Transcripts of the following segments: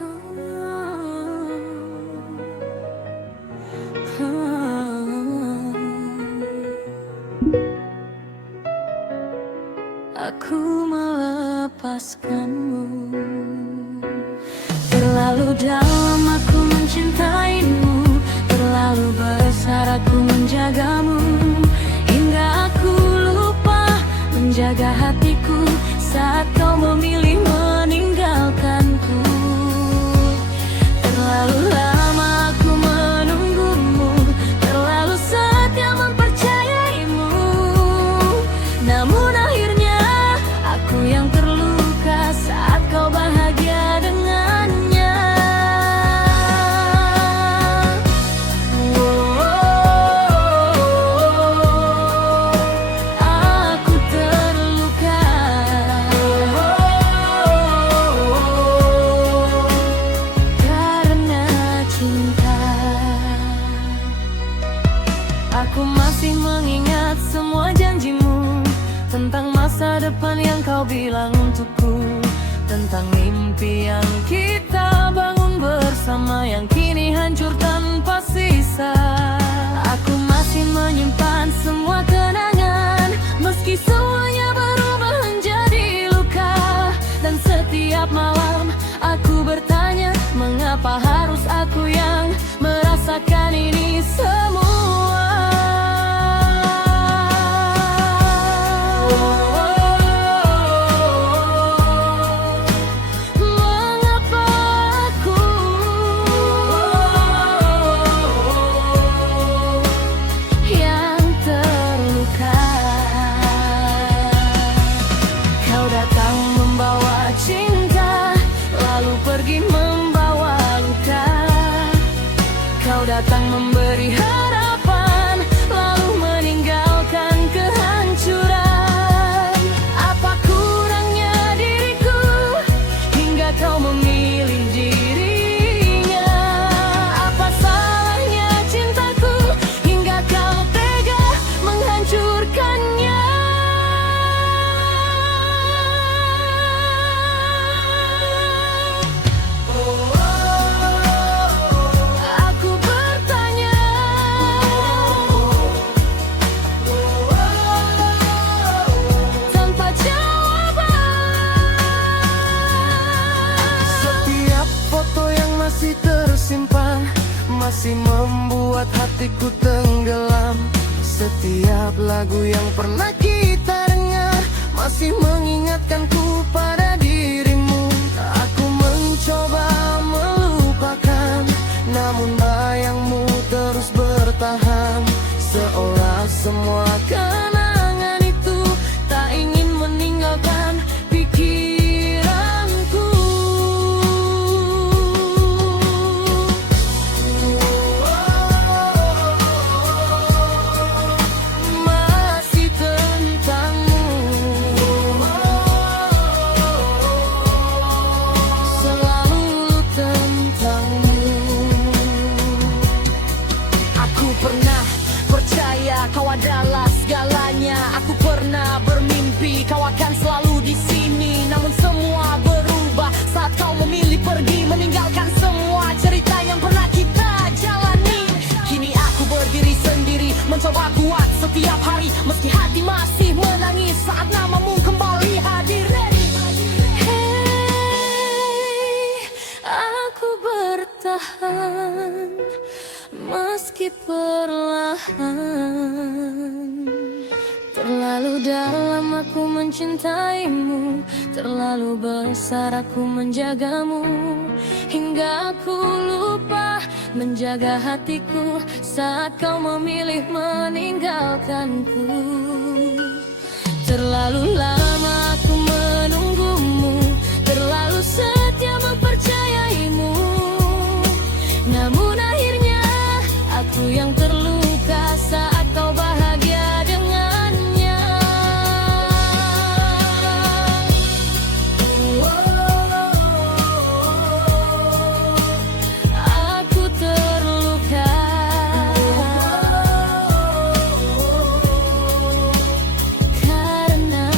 Aku melepaskanmu. Terlalu dalam aku mencintaimu, terlalu besar aku menjagamu, hingga aku lupa menjaga hatiku saat kau memilih meninggalkanku. Terlalu lama aku menunggumu, terlalu setia mempercayaimu, namun akhirnya aku yang terluka saat kau bahagia dengannya. Aku terluka karena cinta. Aku masih mengingat semua janjimu tentang masa depan yang kau bilang untukku, tentang mimpi yang kita bangun bersama yang kini hancur tanpa sisa. Aku masih menyimpan semua kenangan, meski semuanya berubah menjadi luka. Dan setiap malam aku bertanya, mengapa harus aku yang merasakan ini semua? Kau datang memberi harapan, lalu meninggalkan kehancuran. Apa kurangnya diriku hingga kau memilih dirinya? Apa salahnya cintaku hingga kau tega menghancurkannya? Masih tersimpan, masih membuat hatiku tenggelam. Setiap lagu yang pernah kita dengar masih mengingatkanku pada dirimu. Aku mencoba melupakan, namun bayangmu terus bertahan, seolah semua kenangan itu tak ingin meninggalkan pikiranku. Kau adalah segalanya. Aku pernah bermimpi kau akan selalu di sini, namun semua berubah saat kau memilih pergi, meninggalkan semua cerita yang pernah kita jalani. Kini aku berdiri sendiri, mencoba kuat setiap hari, meski hati masih menangis saat namamu kembali hadir. Hey, aku bertahan meski perlahan. Terlalu dalam aku mencintaimu, terlalu besar aku menjagamu, hingga aku lupa menjaga hatiku saat kau memilih meninggalkanku. Terlalu lama aku menunggumu, terlalu setia mempercayaimu, namun akhirnya aku yang terluka saat kau bahagia dengannya. Aku terluka karena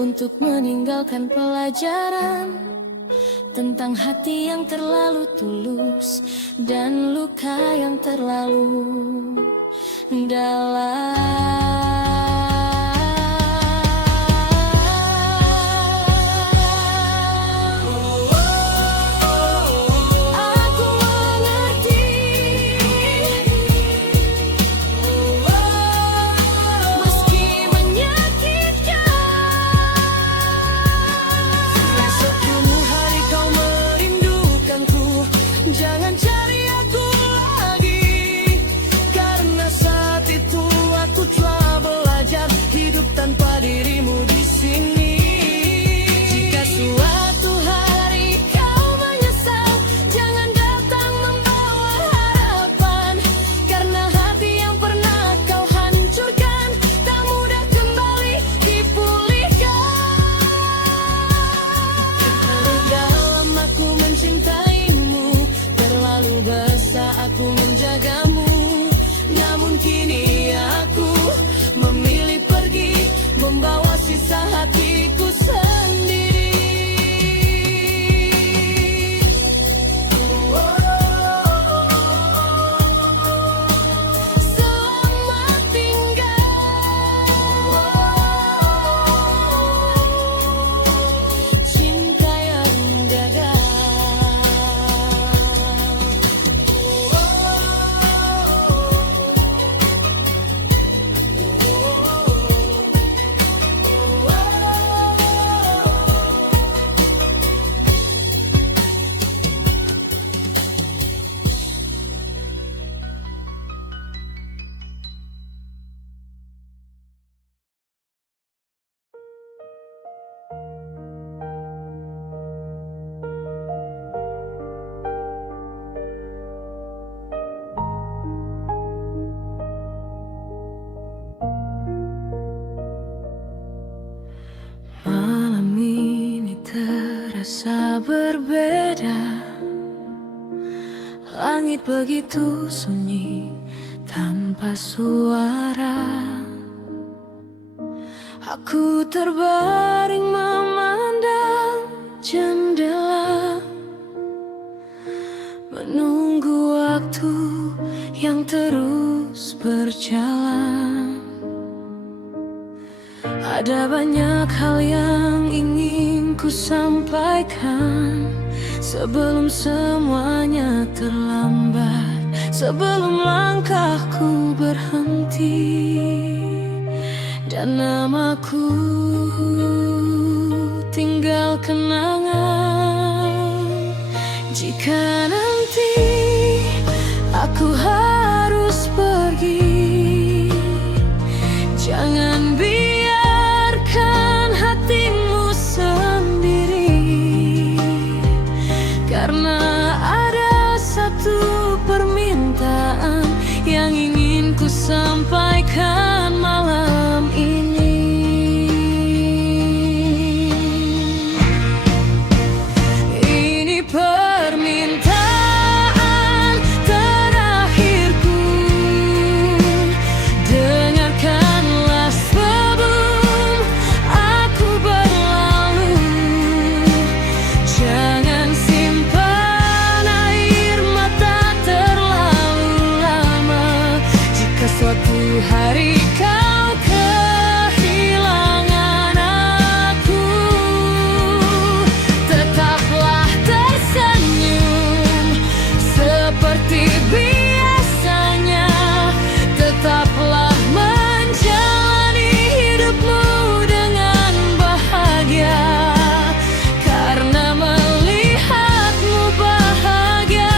untuk meninggalkan pelajaran tentang hati yang terlalu tulus dan luka yang terlalu dalam. Jangan cari aku lagi, karena saat itu aku telah belajar hidup tanpa dirimu di sini. Jika suatu hari kau menyesal, jangan datang membawa harapan, karena hati yang pernah kau hancurkan tak mudah kembali dipulihkan. Terlalu dalam aku mencintaimu, terlalu besar aku menjagamu, namun kini aku memilih pergi, membawa sisa hatiku sendiri. Selamat tinggal, cinta yang gagal. Malam ini terasa berbeda, langit begitu sunyi tanpa suara. Aku terbaring memandang jendela, menunggu waktu yang terus berjalan. Ada banyak hal yang ingin ku sampaikan sebelum semuanya terlambat, sebelum langkahku berhenti dan namaku tinggal kenangan. Jika nanti aku harus pergi, jangan biarkan hatimu sendiri, karena ada satu permintaan yang ingin ku sampaikan malam ini. Ini permintaan terakhirku, dengarkanlah sebelum aku berlalu. Jangan simpan air mata terlalu lama. Jika suatu hari kau kehilangan aku, tetaplah tersenyum seperti biasanya. Tetaplah menjalani hidupmu dengan bahagia, karena melihatmu bahagia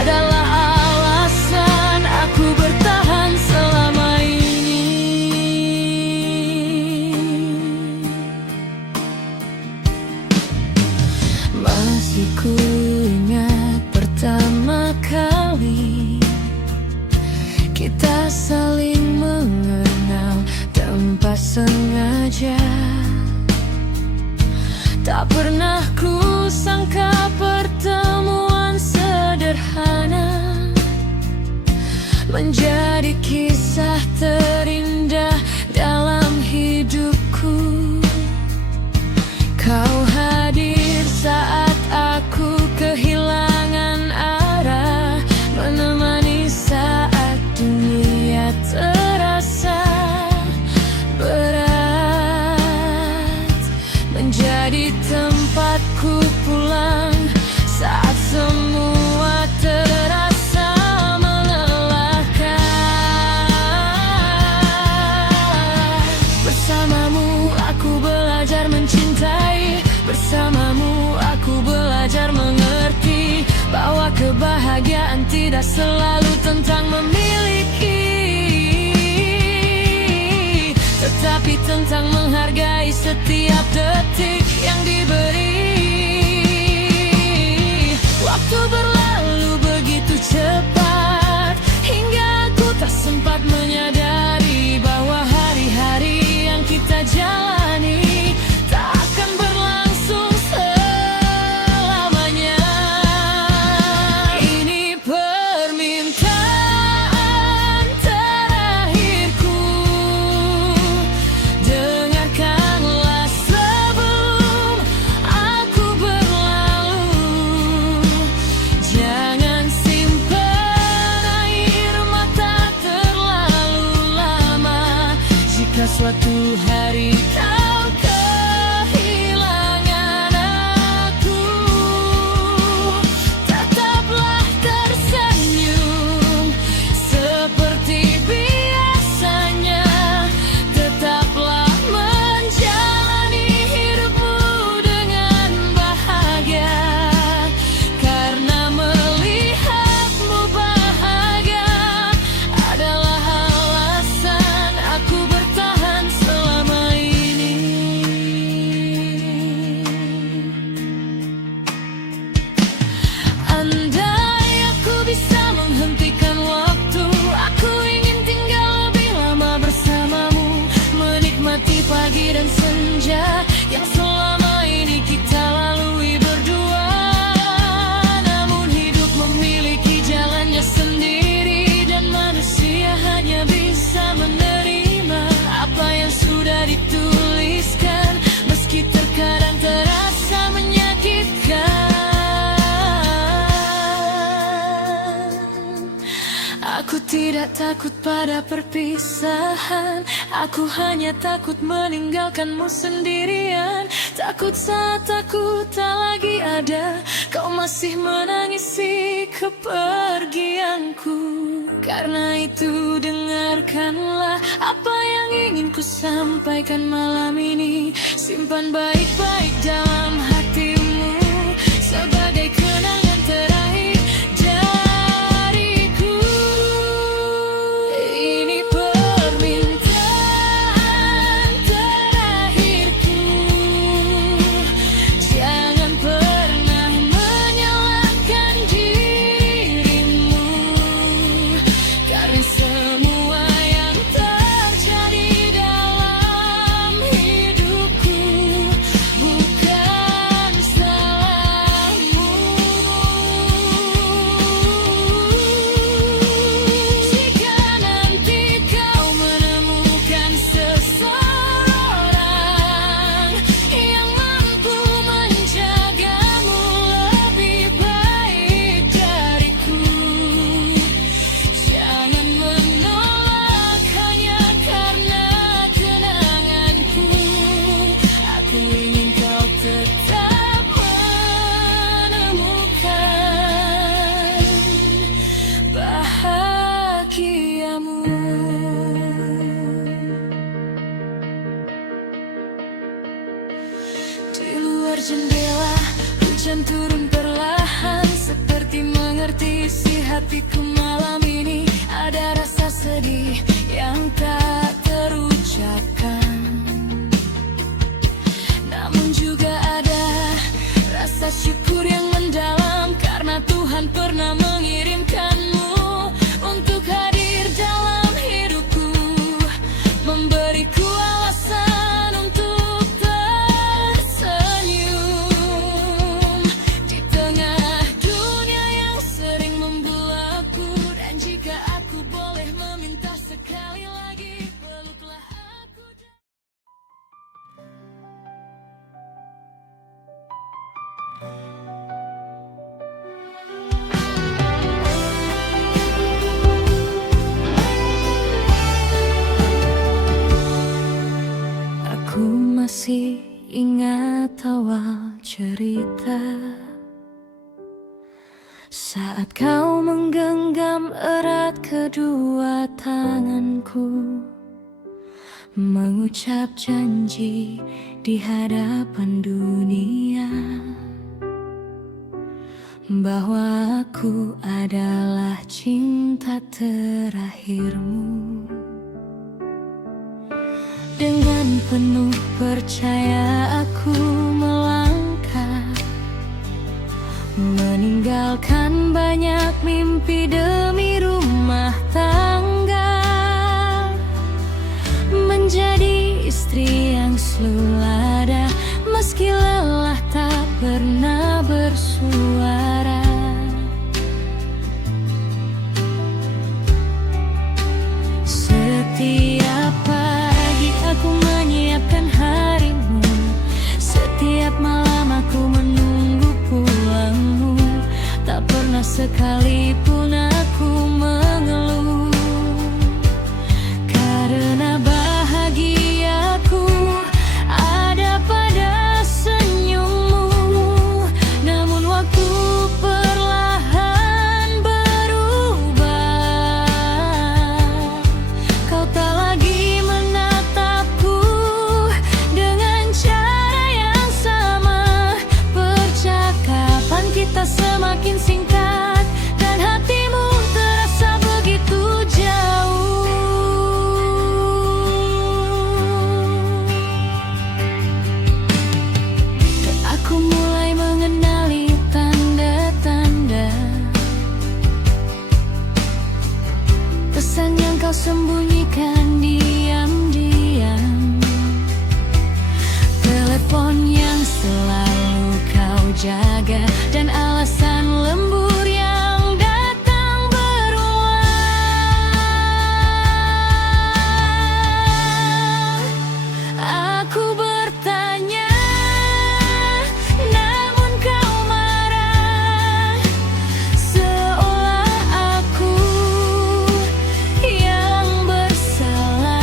adalah alasan aku bertahan selama ini. Masih ku ingat pertama kali kita saling mengenal tanpa sengaja. Tak pernah ku sangka pertemuan sederhana menjadi kisah terindah dalam hidupku. tidak selalu tentang memiliki, tetapi tentang menghargai setiap detik yang diberi. Waktu berlalu begitu cepat, hingga aku tak sempat menyadari bahwa hari-hari yang kita jalani tak akan berlangsung selamanya. Ini permintaan terakhirku, dengarkanlah sebelum aku berlalu. Jangan simpan air mata terlalu lama. Jika suatu hari kau kehilangan aku, tetaplah tersenyum seperti biasanya. Tetaplah menjalani hidupmu dengan bahagia, karena melihatmu bahagia adalah alasan aku bertahan selama ini. Andai aku bisa menghentikan waktu, aku ingin tinggal lebih lama bersamamu, menikmati pagi dan senja yang selama ini kita lalui berdua. Namun hidup memiliki jalannya sendiri, dan manusia hanya bisa menerima apa yang sudah dituliskan, meski terkadang terasa menyakitkan. Aku tidak takut pada perpisahan, aku hanya takut meninggalkanmu sendirian. Takut saat aku tak lagi ada, kau masih menangisi kepergianku. Karena itu dengarkanlah apa yang ingin ku sampaikan malam ini. Simpan baik-baik dalam hatimu sebagai kenangan terakhir dariku. Ini permintaan terakhirku, jangan pernah menyalahkan dirimu, karena semua yang terjadi dalam hidupku bukan salahmu. Jika nanti kau menemukan seseorang yang mampu menjagamu lebih baik dariku, jangan menolak hanya karena kenanganku. Aku ingin kau tetap menemukan bahagiamu. Di luar jendela, hujan turun perlahan, seperti mengerti isi hatiku malam ini. Ada rasa sedih yang tak terucapkan, namun juga ada rasa syukur yang mendalam, karena Tuhan pernah mengirimkanmu untuk hadir dalam hidupku, memberiku alasan untuk tersenyum di tengah dunia yang sering membelakku. Dan jika aku boleh meminta sekali lagi, peluklah aku. Aku masih ingat awal cerita, saat kau menggenggam erat kedua tanganku, mengucap janji di hadapan dunia, bahwa aku adalah cinta terakhirmu. Dengan penuh percaya aku melangkah, meninggalkan banyak mimpi demi rumah tangga, menjadi istri yang selalu ada meski lelah tak pernah bersuara. Setiap pagi aku menyiapkan harimu, setiap malam aku menunggu pulangmu. Tak pernah sekalipun aku mengeluh, karena bahagiaku ada pada senyummu. Namun waktu perlahan berubah, kau tak lagi menatapku dengan cara yang sama. Percakapan kita semakin singkat dan hatimu terasa begitu jauh. Dan aku mulai mengenali tanda-tanda pesan yang kau sembunyikan diam-diam, telepon yang selalu kau jaga, dan alasan lembur yang datang berulang. Aku bertanya, namun kau marah, seolah aku yang bersalah.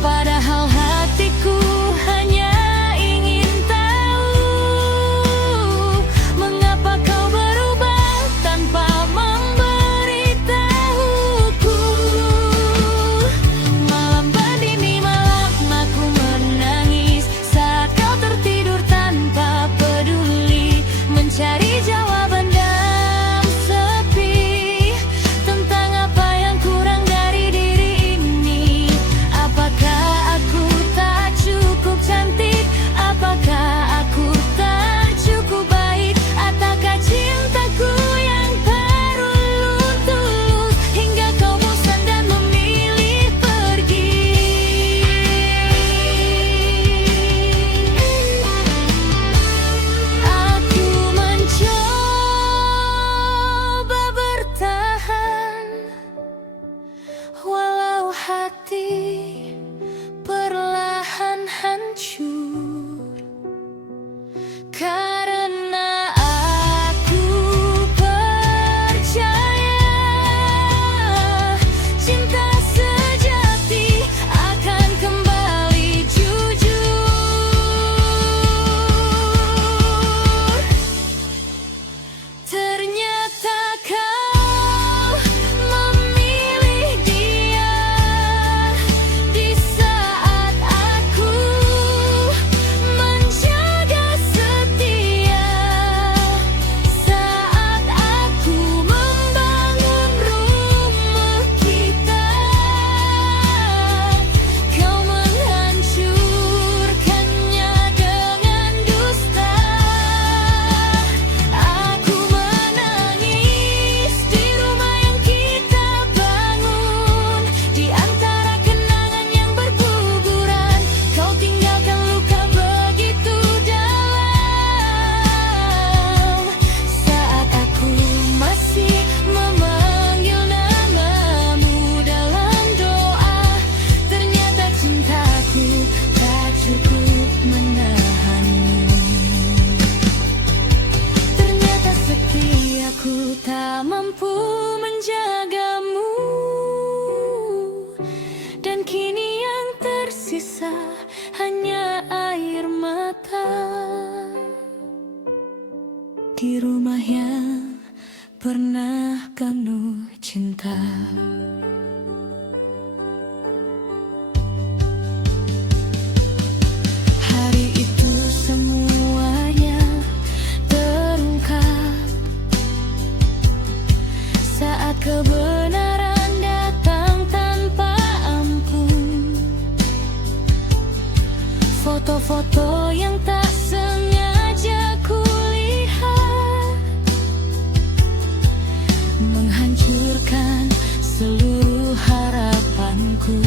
Padahal hatiku hanya ingin tahu, mengapa kau berubah tanpa memberitahuku. Malam berdini malam aku menangis saat kau tertidur tanpa peduli, mencari jawaban dalam sepi tentang apa yang kurang dari diri ini. Apakah aku tak cukup cantik? Apakah aku tak cukup baik? Ataukah cintaku yang terlalu tulus hingga kau bosan dan memilih pergi? Aku mencoba bertahan, walau hati perlahan hancur, karena aku percaya cinta sejati akan kembali jujur. Ternyata kau memilih dia di saat aku menjaga setia, saat aku membangun rumah kita. Kau menghancurkannya dengan dusta. Aku menangis di rumah yang kita bangun, di antara kenangan yang berguguran. Kau tinggalkan luka begitu dalam. Saat aku masih memanggil namamu dalam doa, ternyata cintaku tak cukup menahanmu. Ternyata setiaku tak mampu menjagamu, dan kini yang tersisa hanya air mata di rumah yang pernah penuh cinta. Hari itu semuanya Kebenaran datang tanpa ampun. Foto-foto yang tak sengaja kulihat menghancurkan seluruh harapanku.